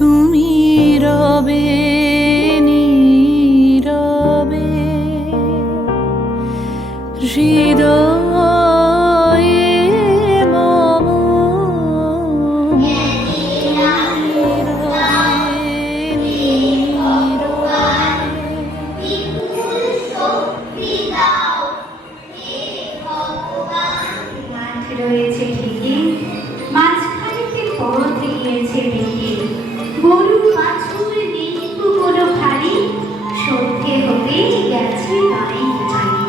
তুমি রবে নীরবে হৃদয়ে মম মাঠ রয়েছে ঠিকই, মাঝখানেতে পথ গিয়েছে বেঁকে, গরু বাছুর দেখবো কোনো ভারী, সন্ধে হতেই গেছে গাড়ি গাড়ি।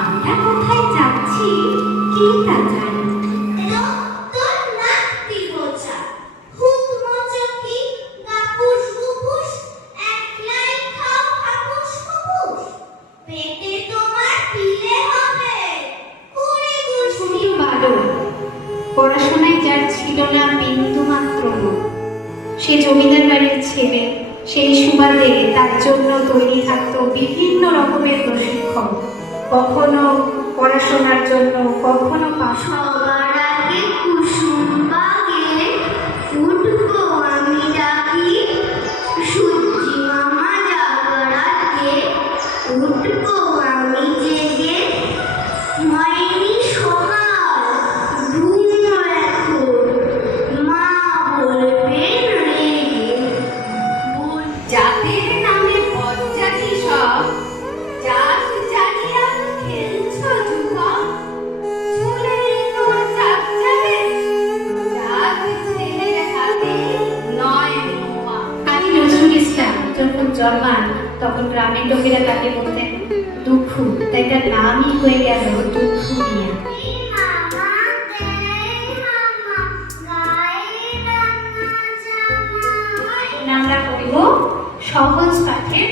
আমরা কোথায় যাচ্ছি কে তা জানি। পড়াশোনায় যার ছিল না বিন্দু মাত্র লোভ, সে জমিদার বাড়ির ছেলে, সেই সুবাদে তার জন্য তৈরি থাকতো বিভিন্ন রকমের প্রশিক্ষণ, কখনো পড়াশোনার জন্য, কখনো সবার আগে কুসুম বাগে ফুটবো আমি ডাকি, সূর্যি মামা জাগরাতে উঠবো আমি জেগে, হয়নি সকাল ঘুম এখন মা বলবেন রেগে। জাতের নামে বজ্জাতি সব, জাত জানিয়া খেলছো যুবক, চুলে তোর চাপ যাবে, জাত ছেলের হাতে নয় মোয়া। কাজী নজরুল ইসলাম যখন জন্মান তখন গ্রামের লোকেরা তাকে বলতেন দুঃখু, তাই তার নামই হয়ে গেল দুঃখু মিয়া। আমরা পড়ব সহজ পাঠের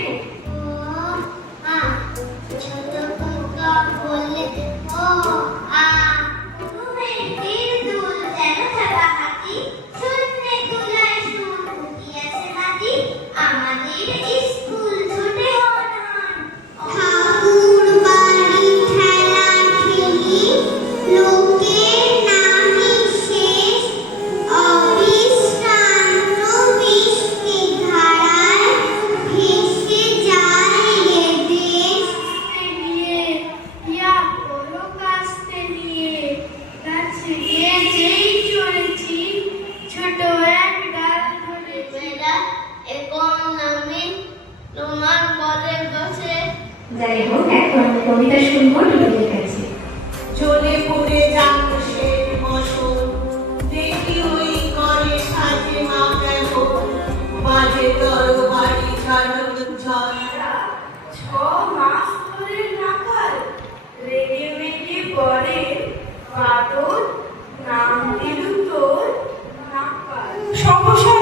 যাই হোক, এখন কবিতা শুনবো নিজেদের কাছে। জ্বলে পড়ে জামশের মশল, দেখি ওই করে সাজে মা কেমন, বাজে তরবারি ঝাড়ন ঝড়। 6 মাস ধরে নাকাল রেগে মেগে পরে বাদর, নাম দিলু তোর নাকাল। সহসা